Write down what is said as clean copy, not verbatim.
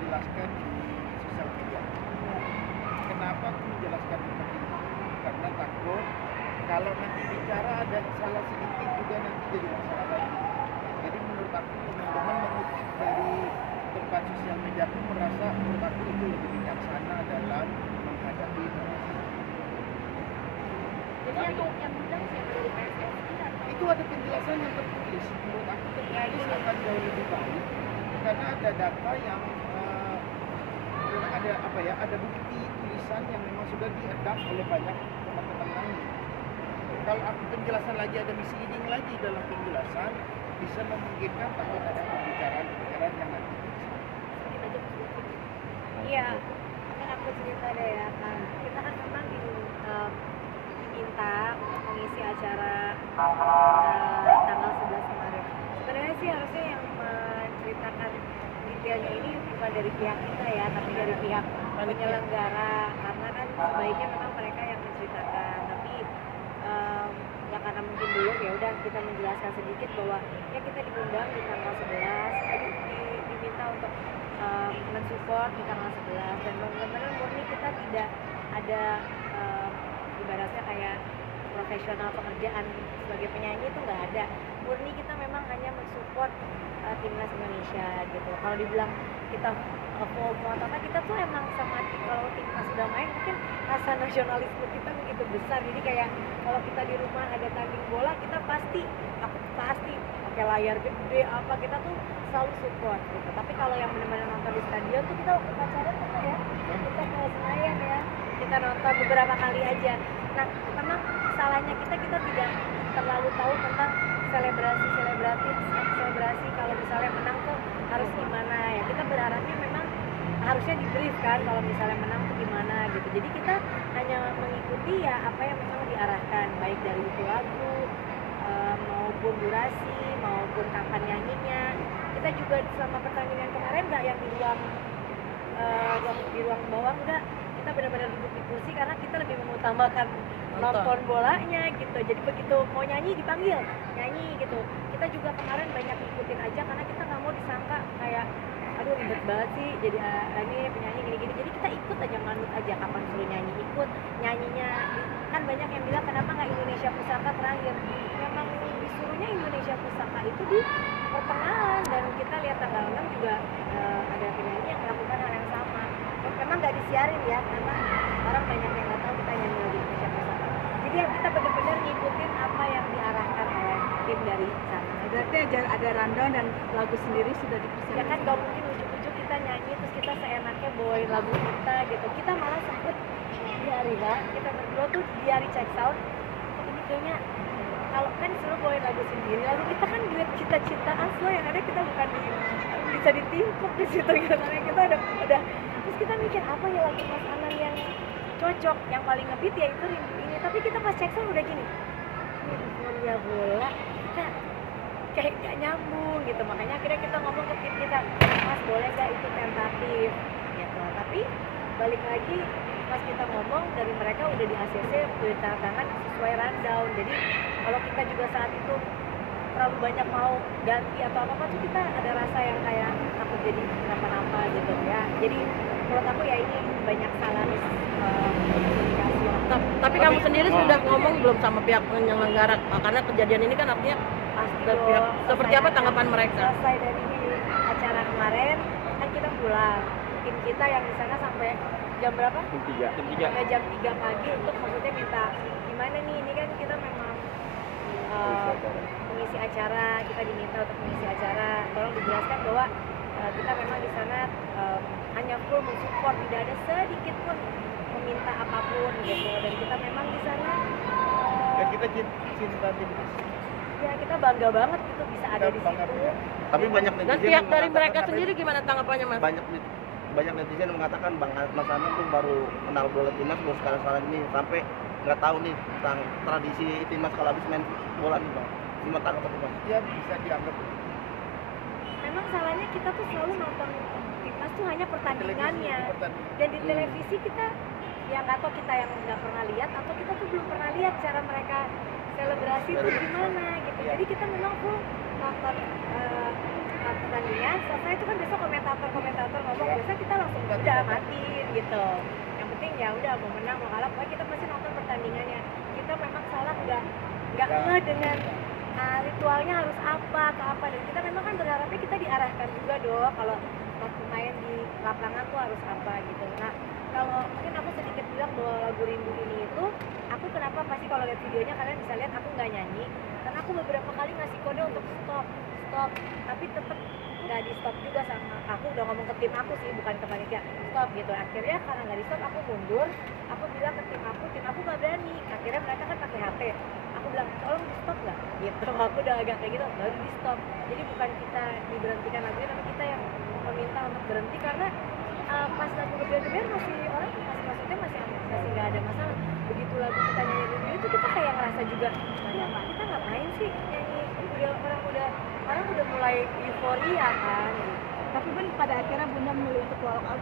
jelaskan di sosial media. Kenapa aku menjelaskan seperti itu? Karena takut kalau nanti bicara ada salah sedikit juga nanti jadi masalah lagi. Jadi menurut aku teman-teman mengutip dari tempat sosial media aku merasa menurut aku itu lebih bijaksana dalam menghadapi Indonesia. Jadi yang bilang siapa dari PSSI atau Itu ada penjelasan yang tertulis. Menurut aku tertulis akan jauh lebih baik karena ada data yang ada apa ya, ada bukti tulisan yang memang sudah diedam oleh banyak teman-teman kami. Kalau aku penjelasan lagi ada misleading lagi dalam penjelasan bisa memungkinkan takut ada pembicaraan yang nanti. Iya, kan aku cerita deh ya kan. Kita kan memang diminta untuk mengisi acara tanggal 11 kemarin. Sebenarnya sih harusnya yang menceritakan detailnya ini bukan dari pihak kita ya, tapi dari pihak penyelenggara. Karena kan sebaiknya memang mereka yang menceritakan. Tapi ya karena mungkin belum, ya udah kita menjelaskan sedikit bahwa ya kita diundang di tanggal 11, diminta untuk mensupport di tanggal 11 dan benar-benar murni kita tidak ada ibaratnya kayak profesional pekerjaan sebagai penyanyi itu nggak ada, murni kita memang hanya mensupport timnas Indonesia gitu. Kalau dibilang kita FOMO atau apa, kita tuh emang sama kalau timnas sudah main mungkin rasa nasionalisme kita begitu besar, jadi kayak kalau kita di rumah ada tanding bola kita pasti pakai layar gede apa kita tuh selalu support gitu. Tapi kalau yang benar-benar nonton di stadion tuh kita pacaran pernah ya, kita ke Senayan ya, kita nonton beberapa kali aja. Nah memang salahnya kita tidak terlalu tahu tentang selebrasi kalau misalnya menang tuh harus gimana ya. Kita berharapnya memang harusnya di brief kan kalau misalnya menang tuh gimana gitu. Jadi kita hanya mengikuti ya apa yang memang diarahkan, baik dari itu lagu maupun durasi maupun kapan nyanyinya. Kita juga selama pertandingan kemarin nggak yang di ruang bawah, enggak, kita benar-benar duduk di kursi karena kita lebih mengutamakan nonton bolanya gitu. Jadi begitu mau nyanyi dipanggil nyanyi gitu. Kita juga kemarin banyak ikutin aja karena kita nggak mau disangka kayak aduh ribet banget sih jadi ini penyanyi gini-gini. Jadi kita ikut aja, nganut aja, kapan suruh nyanyi ikut nyanyinya. Kan banyak yang bilang kenapa nggak Indonesia Pusaka terakhir. Memang disuruhnya Indonesia Pusaka itu di pertengahan, dan kita lihat tanggal 6 juga ada penyanyi yang melakukan hal yang sama. Memang nggak disiarin ya karena orang banyak yang nggak tahu kita nyanyi lagu Indonesia Pusaka. Jadi ya kita benar-benar ngikutin apa yang diarahkan oleh tim dari sana. berarti ada rundown dan lagu sendiri sudah dipersiapkan? Ya kan gak mungkin ujuk-ujuk kita nyanyi terus kita seenaknya bawain lagu kita gitu. Kita malah sempet di hari kita berdua tuh di hari check out ini kayaknya kalau kan disuruh bawain lagu sendiri, lalu kita kan duet cita-citaan semua yang ada kita bukan bisa ditimpuk di situ gitu. Karena kita udah terus kita mikir apa ya lagu Mas Anan yang cocok, yang paling ngebeat ya itu Rindu Ini. Tapi kita pas check out udah gini, ini euforia bola kita kayak gak nyambung gitu. Makanya akhirnya kita ngomong ke tim kita, Mas boleh gak itu tentatif gitu. Tapi balik lagi pas kita ngomong dari mereka udah di ACC udah tanda tangan sesuai rundown. Jadi kalau kita juga saat itu terlalu banyak mau ganti atau apa-apa tuh kita ada rasa yang kayak takut jadi kenapa-napa gitu ya. Jadi menurut aku ya ini banyak salah komunikasi. Tapi kamu sendiri sudah ngomong belum sama pihak penyelenggara, karena kejadian ini kan artinya Pasti dari pihak, seperti apa tanggapan mereka? Selesai dari acara kemarin kan kita pulang, tim kita yang di sana sampai jam berapa? Jam 3. Sampai jam 3 pagi untuk maksudnya minta gimana nih, ini kan kita memang mengisi acara, kita diminta untuk mengisi acara, tolong dijelaskan bahwa kita memang di sana hanya full mensupport, tidak ada sedikit pun meminta apapun gitu, dan kita memang di sana Dan kita cinta timnas. ya kita bangga banget gitu bisa ada di Bangga situ. banget. Tapi banyak Dan netizen pihak yang dari mengatakan mereka apa sendiri itu? gimana tanggapannya, Mas? banyak netizen yang mengatakan Bang Mas Anan tuh baru kenal bola timnas baru sekarang ini, sampai nggak tahu nih tentang tradisi timnas kalau habis main bola nih Bang. Gimana tanggapan Mas? Ya bisa dianggap Memang salahnya kita tuh selalu nonton timnas tuh hanya pertandingannya, dan di televisi kita ya nggak tahu kita yang nggak pernah lihat atau kita tuh belum pernah lihat cara mereka selebrasi tuh gimana gitu. Jadi kita memang full nonton pertandingan, selesai itu kan besok komentator ngomong biasa kita langsung udah matiin gitu. Yang penting ya udah mau menang mau kalah pokoknya kita pasti nonton pertandingannya. Kita memang salah nggak ngeh dengan ritualnya harus apa ke apa, dan kita memang kan berharapnya kita diarahkan juga dong kalau waktu main di lapangan tuh harus apa gitu. Nah kalau mungkin aku sedikit bilang bahwa lagu Rindu ini itu aku kenapa pasti kalau lihat videonya kalian bisa lihat aku nggak nyanyi karena aku beberapa kali ngasih kode untuk stop tapi tetap nggak di stop juga, sama aku udah ngomong ke tim aku sih bukan ke panitia stop gitu. Akhirnya karena nggak di stop aku mundur, aku bilang ke tim aku nggak berani. Akhirnya mereka kan pakai HP, aku bilang tolong di stop nggak gitu. Aku udah agak kayak gitu baru di stop. Jadi bukan kita diberhentikan lagunya tapi kita yang meminta untuk berhenti karena pas lagu geber-geber masih orang masih maksudnya masih nggak ada masalah. Begitu lagu kita nyanyi dulu itu kita kayak ngerasa juga kita ngapain sih nyanyi, orang udah mulai euforia kan. Tapi Bun pada akhirnya Bunda memilih untuk walk out